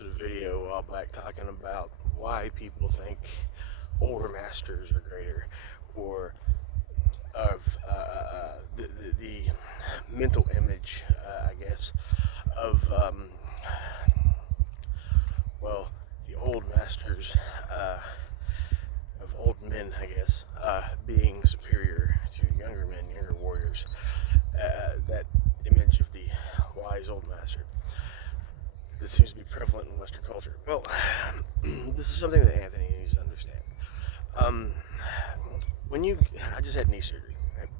posted a video a while back talking about why people think older masters are greater, or of the mental image, I guess, of well, the old masters, of old men, I guess, being superior to younger men, younger warriors. That image of the wise old master that seems to be prevalent in Western culture. Well, this is something that Anthony needs to understand. I just had knee surgery, right?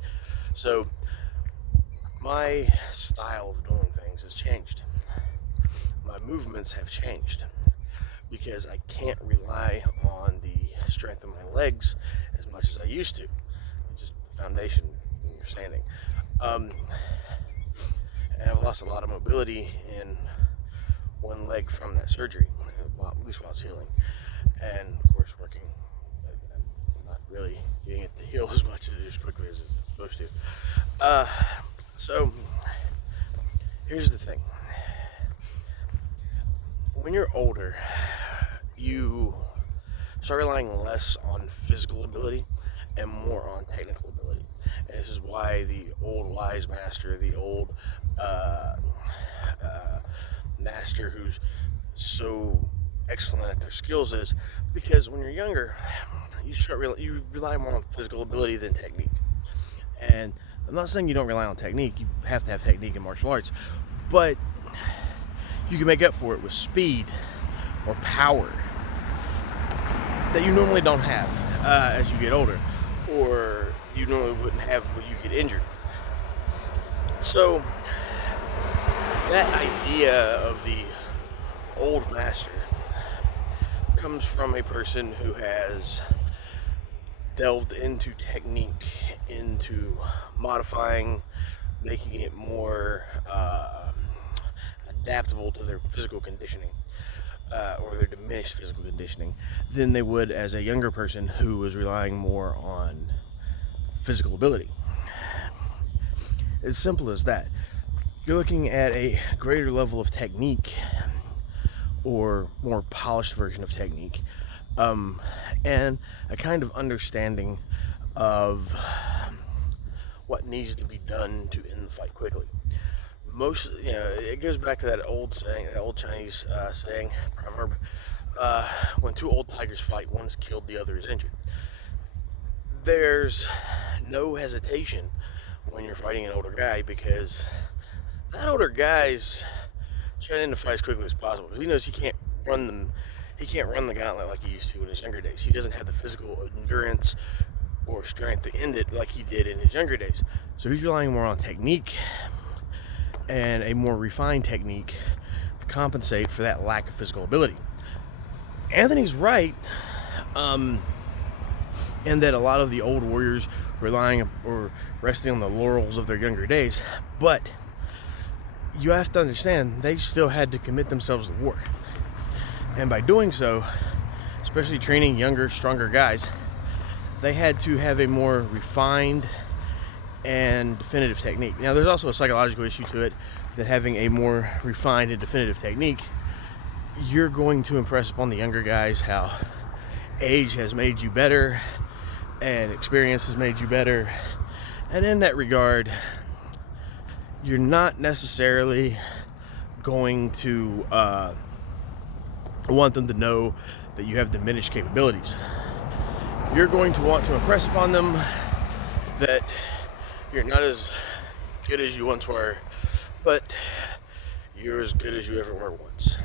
So my style of doing things has changed. My movements have changed because I can't rely on the strength of my legs as much as I used to. Just foundation when you're standing. And I've lost a lot of mobility in one leg from that surgery, at least while it's healing. And of course, working, I'm not really getting it to heal as much as quickly as it's supposed to. So here's the thing. When you're older, you start relying less on physical ability and more on technical ability. And this is why the old wise master, the old master who's so excellent at their skills is because when you're younger, you rely more on physical ability than technique. And I'm not saying you don't rely on technique. You have to have technique in martial arts, but you can make up for it with speed or power that you normally don't have as you get older, or you normally wouldn't have when you get injured. So that idea of the old master comes from a person who has delved into technique, into modifying, making it more adaptable to their physical conditioning, or their diminished physical conditioning, than they would as a younger person who was relying more on physical ability. As simple as that. You're looking at a greater level of technique, or more polished version of technique, and a kind of understanding of what needs to be done to end the fight quickly. It goes back to that old saying, that old Chinese saying, proverb, when two old tigers fight, one is killed, the other is injured. There's no hesitation when you're fighting an older guy, because that older guy's trying to fight as quickly as possible, because he knows he can't run the gauntlet like he used to in his younger days. He doesn't have the physical endurance or strength to end it like he did in his younger days. So he's relying more on technique, and a more refined technique to compensate for that lack of physical ability. Anthony's right, in that a lot of the old warriors relying or resting on the laurels of their younger days, but you have to understand they still had to commit themselves to war. And by doing so, especially training younger, stronger guys, they had to have a more refined and definitive technique. Now, there's also a psychological issue to it, that having a more refined and definitive technique, you're going to impress upon the younger guys how age has made you better and experience has made you better. And in that regard, you're not necessarily going to want them to know that you have diminished capabilities. You're going to want to impress upon them that you're not as good as you once were, but you're as good as you ever were once.